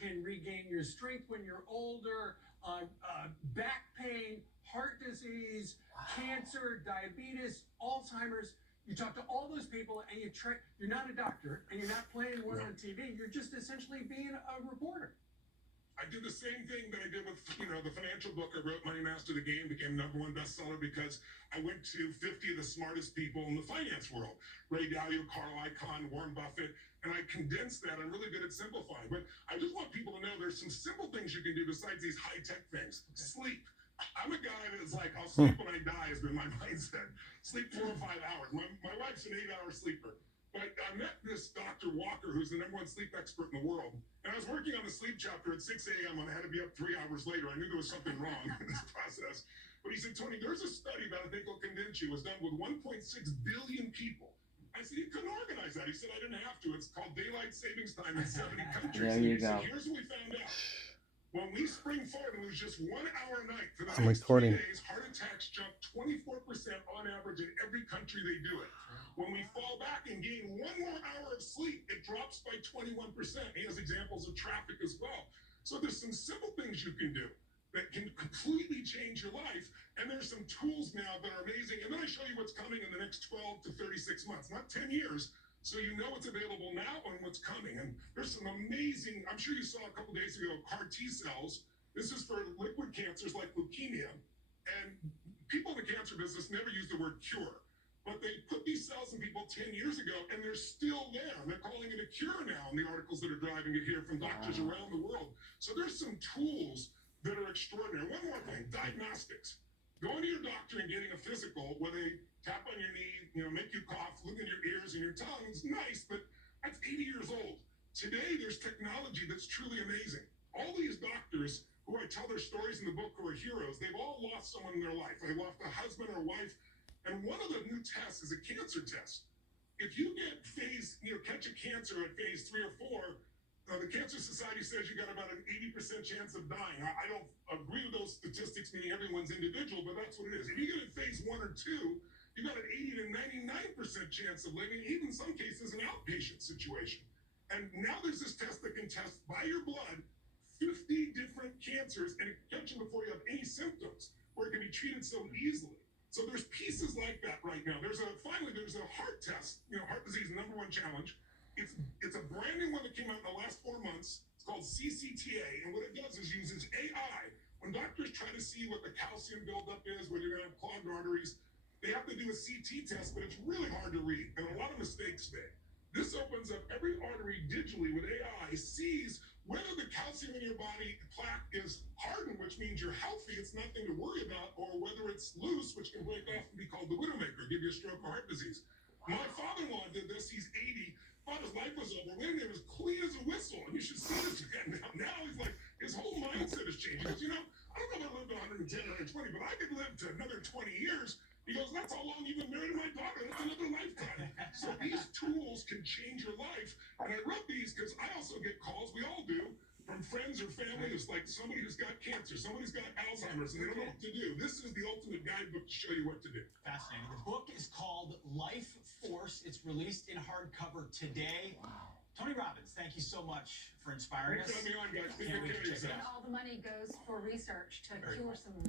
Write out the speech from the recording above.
can regain your strength when you're older, back pain, heart disease, cancer, diabetes, Alzheimer's. You talk to all those people, and you're not a doctor, and you're not playing one on TV. You're just essentially being a reporter. I did the same thing that I did with, the financial book I wrote, Money Master the Game, became #1 bestseller because I went to 50 of the smartest people in the finance world. Ray Dalio, Carl Icahn, Warren Buffett, and I condensed that. I'm really good at simplifying. But I just want people to know there's some simple things you can do besides these high-tech things. Okay. Sleep. I'm a guy that's like, I'll sleep when I die has been my mindset. Sleep 4 or 5 hours. My wife's an 8-hour sleeper. But I met this Dr. Walker, who's the #1 sleep expert in the world. And I was working on the sleep chapter at 6 a.m. and I had to be up 3 hours later. I knew there was something wrong in this process. But he said, Tony, there's a study that I think will convince you. It was done with 1.6 billion people. I said, you couldn't organize that. He said, I didn't have to. It's called daylight savings time in 70 countries. There you go. Said, here's what we found out. When we spring forward and lose just 1 hour a night for the I'm next recording. 3 days, heart attacks jump 24% on average in every country they do it. When we fall back and gain 1 more hour of sleep, it drops by 21%. He has examples of traffic as well. So there's some simple things you can do that can completely change your life. And there's some tools now that are amazing. And then I show you what's coming in the next 12 to 36 months, not 10 years. So you know what's available now and what's coming. And there's some amazing, I'm sure you saw a couple days ago, CAR T cells. This is for liquid cancers like leukemia. And people in the cancer business never use the word cure. But they put these cells in people 10 years ago, and they're still there. And they're calling it a cure now in the articles that are driving it here from doctors around the world. So there's some tools that are extraordinary. One more thing, diagnostics. Going to your doctor and getting a physical where they tap on your knee, make you cough, look in your ears and your tongue is nice, but that's 80 years old. Today, there's technology that's truly amazing. All these doctors who I tell their stories in the book who are heroes, they've all lost someone in their life. They lost a husband or wife. And one of the new tests is a cancer test. If you get catch a cancer at phase 3 or 4, the Cancer Society says you got about an 80% chance of dying. I don't agree with those statistics, meaning everyone's individual, but that's what it is. If you get it phase 1 or 2, you got an 80 to 99% chance of living, even in some cases an outpatient situation. And now there's this test that can test by your blood 50 different cancers and it can catch them before you have any symptoms, where it can be treated so easily. So there's pieces like that right now. There's a heart test, heart disease, #1 challenge. It's a brand new one that came out in the last 4 months. It's called CCTA, and what it does is uses AI. When doctors try to see what the calcium buildup is, whether you're going to have clogged arteries, they have to do a CT test, but it's really hard to read, and a lot of mistakes made. This opens up every artery digitally with AI, sees whether the calcium in your body plaque is hardened, which means you're healthy, it's nothing to worry about, or whether it's loose, which can break off and be called the widowmaker, give you a stroke or heart disease. My father-in-law did this. He's 80, thought his life was over. When it was clean as a whistle, and you should see this man now. He's like, his whole mindset has changed. He goes, I don't know if I lived to 110 or 120, but I could live to another 20 years. He goes, that's how long you've been married to my daughter. That's another lifetime. So these tools can change your life. And I wrote these because I also get calls, we all do, from friends or family who's like somebody who's got cancer, somebody's got Alzheimer's, and they don't know what to do. This is the ultimate guidebook to show you what to do. Fascinating. The book is called Life Force. It's released in hardcover today. Wow. Tony Robbins, thank you so much for inspiring us. Thanks for having me on, guys. Take Can't care wait of to check it yourself. out. And all the money goes for research to cure some